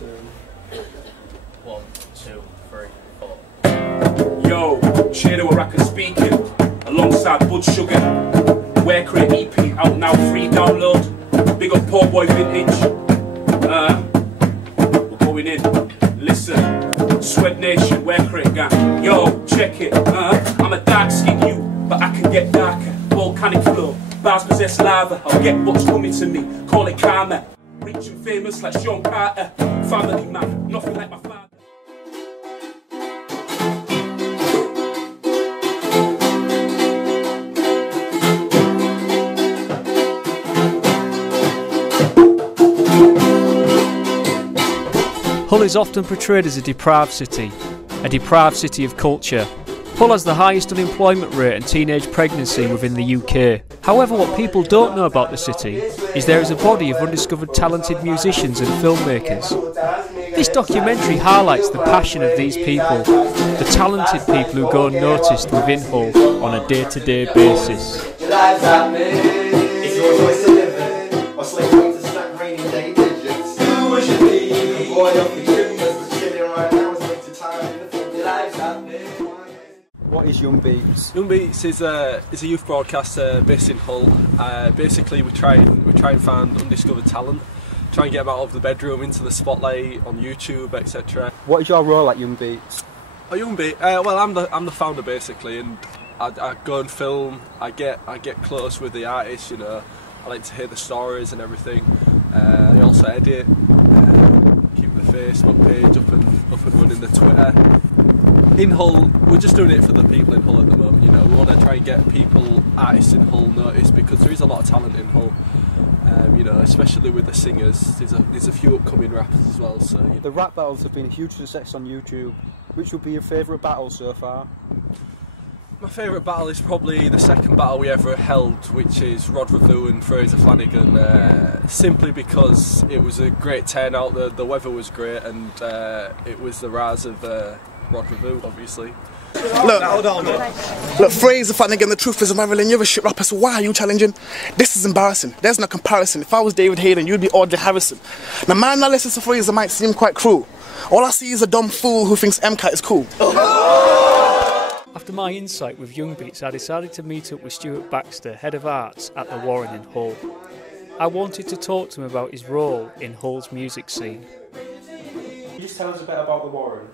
1, 2, 3, 4. Yo, Chedo Araka speaking, alongside Bud Sugar. Wear Crate EP out now, free download. Big up Poor Boy Vintage. We're going in. Listen, Sweat Nation, Wear Crate gang. Yo, check it. I'm a dark skinned you, but I can get darker. Volcanic flow, bars possess lava. I'll get what's coming to me. Call it karma. Rich and famous like Sean Carter. Family man, nothing like my father. Hull is often portrayed as a deprived city of culture. Hull has the highest unemployment rate and teenage pregnancy within the UK. However, what people don't know about the city is there is a body of undiscovered talented musicians and filmmakers. This documentary highlights the passion of these people, the talented people who go unnoticed within Hull on a day-to-day basis. What is Young Beats? Young Beats is a youth broadcaster based in Hull. Basically, we try and find undiscovered talent, try and get them out of the bedroom into the spotlight on YouTube, etc. What is your role at Young Beats? A Young Beat. Well, I'm the founder basically, and I go and film. I get close with the artists. You know, I like to hear the stories and everything. I also edit, keep the Facebook page up and running, the Twitter. In Hull, we're just doing it for the people in Hull at the moment. You know, we want to try and get artists in Hull noticed, because there is a lot of talent in Hull. You know, especially with the singers. There's a few upcoming rappers as well. So the rap battles have been a huge success on YouTube. Which would be your favourite battle so far? My favourite battle is probably the second battle we ever held, which is Rod Review and Fraser Flanagan. Simply because it was a great turnout. The weather was great, and it was the rise of Rod Review, obviously. Look, Fraser Flanagan, the truth is, Marilyn, you're a shit rapper, so why are you challenging? This is embarrassing. There's no comparison. If I was David Hayden, you'd be Audley Harrison. Now, man that listens to Fraser might seem quite cruel. All I see is a dumb fool who thinks MCAT is cool. After my insight with Young Beats, I decided to meet up with Stuart Baxter, Head of Arts at the Warren in Hull. I wanted to talk to him about his role in Hull's music scene. Can you just tell us a bit about the Warren?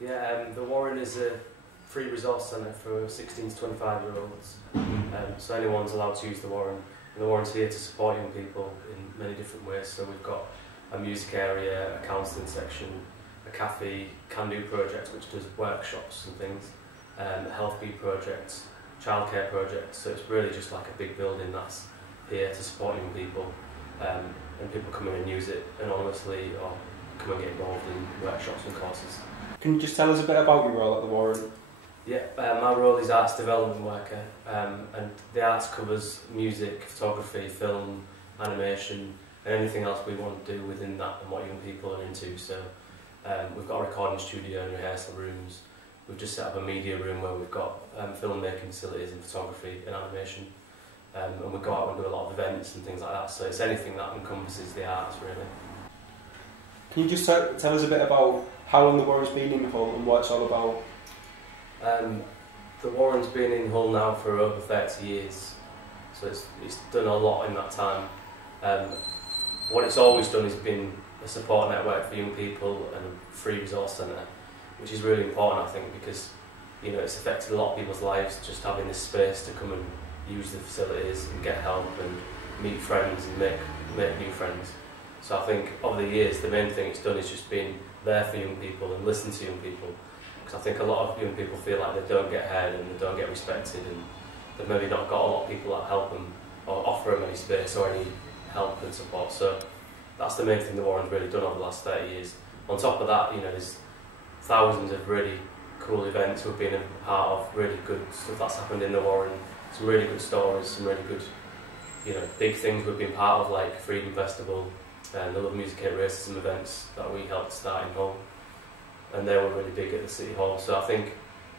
Yeah, the Warren is a free resource centre for 16 to 25 year olds. So anyone's allowed to use the Warren. And the Warren's here to support young people in many different ways. So we've got a music area, a counselling section, a cafe, can-do project which does workshops and things, a health beat project, childcare project. So it's really just like a big building that's here to support young people, and people come in and use it anonymously or come and get involved in workshops and courses. Can you just tell us a bit about your role at the Warren? Yeah, my role is arts development worker, and the arts covers music, photography, film, animation, and anything else we want to do within that and what young people are into. So we've got a recording studio and rehearsal rooms. We've just set up a media room where we've got filmmaking facilities and photography and animation, and we go out and do a lot of events and things like that. So it's anything that encompasses the arts, really. Can you just tell us a bit about how long the Warren's been in Hull and what it's all about? The Warren's been in Hull now for over 30 years, so it's done a lot in that time. What it's always done is been a support network for young people and a free resource centre, which is really important, I think, because you know it's affected a lot of people's lives, just having this space to come and use the facilities and get help and meet friends and make new friends. So I think over the years the main thing it's done is just been there for young people and listen to young people, because I think a lot of young people feel like they don't get heard and they don't get respected, and they've maybe not got a lot of people that help them or offer them any space or any help and support. So that's the main thing the Warren's really done over the last 30 years. On top of that, you know, there's thousands of really cool events we've been a part of, really good stuff that's happened in the Warren, some really good stories, some really good, you know, big things we've been part of, like Freedom Festival and the Love Music Hate Racism events that we helped start in Hull, and they were really big at the City Hall. So I think,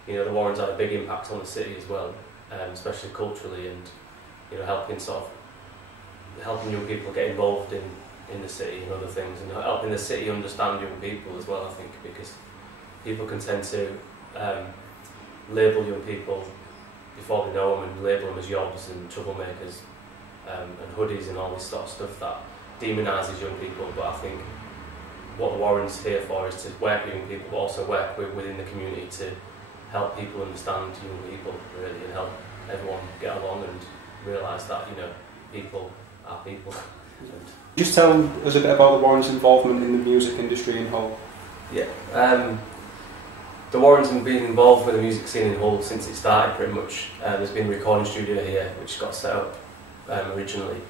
you know, the Warren's had a big impact on the city as well, especially culturally, and you know, helping young people get involved in in the city and other things, and helping the city understand young people as well, I think, because people can tend to label young people before they know them and label them as yobs and troublemakers and hoodies and all this sort of stuff that demonises young people. But I think what the Warren's here for is to work with young people, but also work within the community to help people understand young people, really, and help everyone get along and realise that, you know, people are people. Just tell us a bit about the Warren's involvement in the music industry in Hull. Yeah, the Warren's have been involved with the music scene in Hull since it started, pretty much. There's been a recording studio here which got set up originally,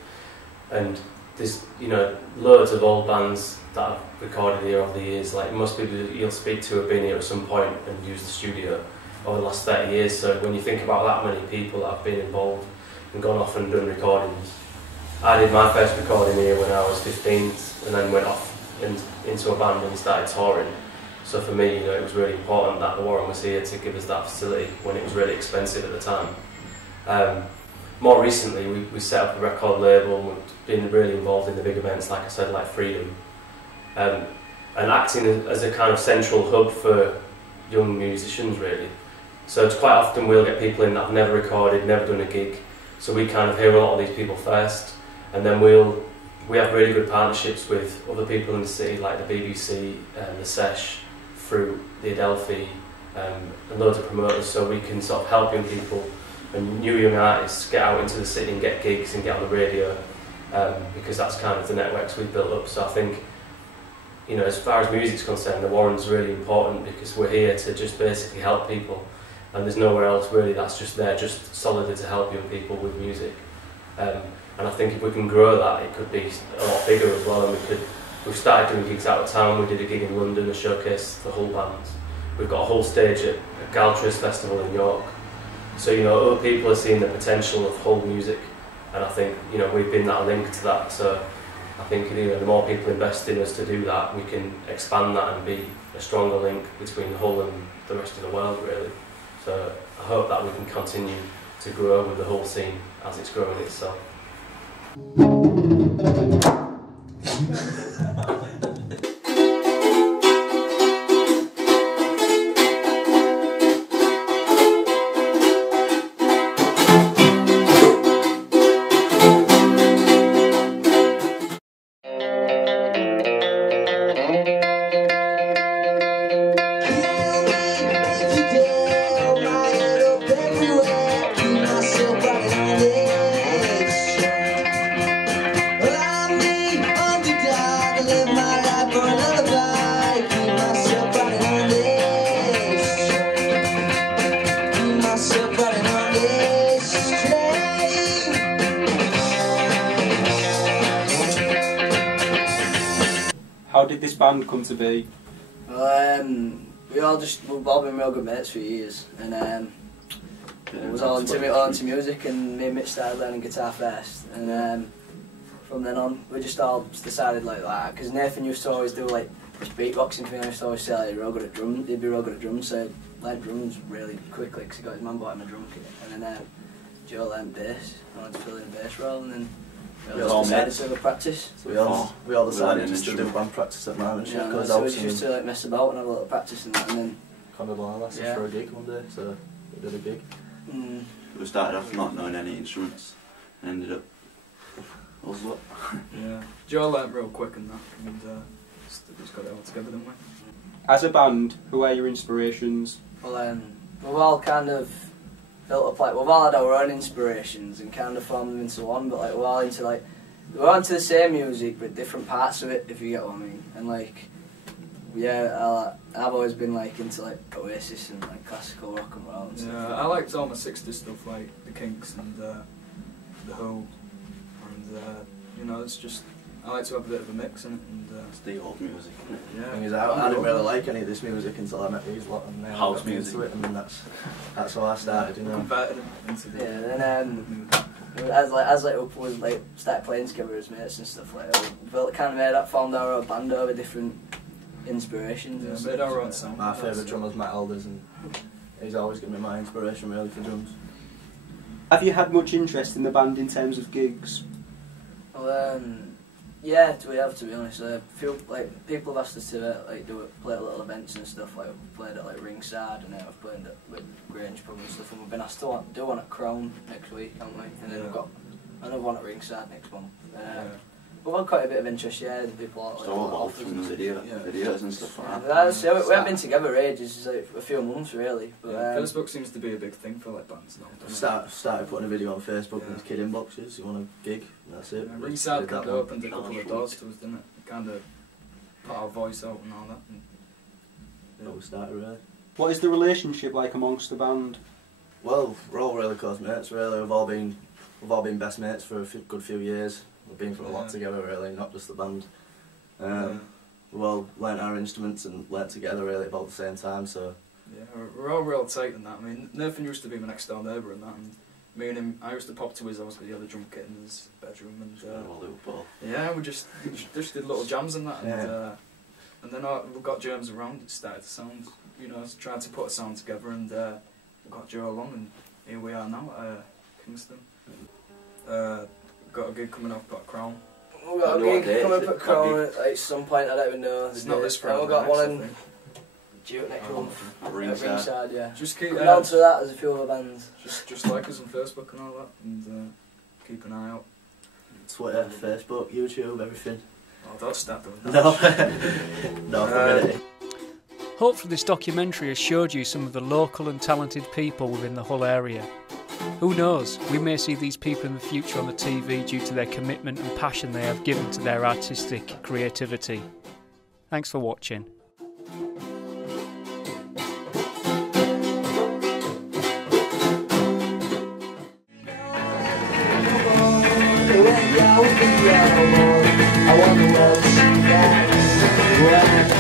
and there's, you know, loads of old bands that have recorded here over the years. Like most people you'll speak to have been here at some point and used the studio over the last 30 years. So when you think about that many people that have been involved and gone off and done recordings, I did my first recording here when I was 15, and then went off into a band and started touring. So for me, you know, it was really important that the Warren was here to give us that facility when it was really expensive at the time. More recently, we set up a record label and we've been really involved in the big events, like I said, like Freedom, and acting as a kind of central hub for young musicians, really. So it's quite often we'll get people in that have never recorded, never done a gig, so we kind of hear a lot of these people first, and then we have really good partnerships with other people in the city, like the BBC, the Sesh, through the Adelphi, and loads of promoters, so we can sort of help young people and new young artists get out into the city and get gigs and get on the radio, because that's kind of the networks we've built up. So I think, you know, as far as music's concerned, the Warren's really important because we're here to just basically help people, and there's nowhere else really that's just there, just solidly to help young people with music. And I think if we can grow that, it could be a lot bigger as well. And we've started doing gigs out of town. We did a gig in London, a showcase for Hull bands. We've got a whole stage at Galtres Festival in York. So, you know, other people are seeing the potential of Hull music, and I think, you know, we've been that link to that. So I think, you know, the more people invest in us to do that, we can expand that and be a stronger link between Hull and the rest of the world, really. So I hope that we can continue to grow with the whole scene as it's growing itself. How did this band come to be? Well, we've all been real good mates for years, and we was all into music, and me and Mitch started learning guitar first, and from then on we just all decided like that, because Nathan used to always do like this beatboxing thing. I used to always say like, he'd be real good at drums, so he learned drums really quickly because he got his mum bought him a drum kit, and then Joe learned bass. I wanted to fill in a bass role, and then we all decided to have a practice. So we all decided just to do band practice at mine, yeah, so we just used to like mess about and have a little practice and that, and then kind of asked us for a gig one day, so we did a gig. We started off not knowing any instruments and ended up also. Yeah, Joe learnt real quick and that, and just got it all together, didn't we? As a band, who are your inspirations? Well, we've all kind of built up, like, we've all had our own inspirations and kind of formed them into one, but like we're all into like, we're all into the same music but different parts of it, if you get what I mean. And like, yeah, I've always been like into like Oasis and like classical rock and roll and stuff. Yeah, I liked all my 60s stuff like the Kinks and the Who, and you know, it's just, I like to have a bit of a mix in it, and it's the old music. Yeah. The thing is, I didn't really like any of this music until I met these lot, and then house I got music into it, and that's how I started. You know, converted into the as we started playing together as mates and stuff like that, we kind of formed our own band over different inspirations. Yeah, made our own sound. My favourite drummer's Matt Alders, and he's always given me my inspiration really for drums. Have you had much interest in the band in terms of gigs? Well, Yeah, we have, to be honest. Feel like people have asked us to play at little events and stuff. Like we've played at like Ringside, and I've played at like, Grange Pub and stuff. And we've been asked to do one at Crown next week, haven't we? And then we've got another one at Ringside next month. We've had quite a bit of interest, yeah. The people are like, so all from the videos and stuff like that. We haven't been together ages, it's like a few months really. But, Facebook seems to be a big thing for like bands now. Started putting a video on Facebook and kid inboxes. You want a gig? That's it. Ringside kind of opened a couple of doors to us, didn't it? It kind of put our voice out and all that. And, we started really. What is the relationship like amongst the band? Well, we're all really close mates. Really, we've all been best mates for a good few years. We've been through a lot together, really, not just the band. We've all learnt our instruments and learnt together really about the same time. So yeah, we're all real tight in that. I mean, Nathan used to be my next door neighbour and that. And me and him, I used to pop to his house, but he had a drum kit in his bedroom, and yeah, we just did little jams and that, and then we got James around. It started to sound, you know, tried to put a sound together, and we got Joe along, and here we are now at Kingston. Got a gig coming up at Crown. We've got a gig coming up at Crown at some point. I don't even know. It's not this Friday. We've got one in June next month. Ringside, yeah. Just keep on to that as a few other bands. Just like us on Facebook and all that, and keep an eye out. Twitter, Facebook, YouTube, everything. Oh, don't start doing that. No, for a minute. Hopefully this documentary has showed you some of the local and talented people within the Hull area. Who knows, we may see these people in the future on the TV due to their commitment and passion they have given to their artistic creativity. Thanks for watching. I wonder what's that.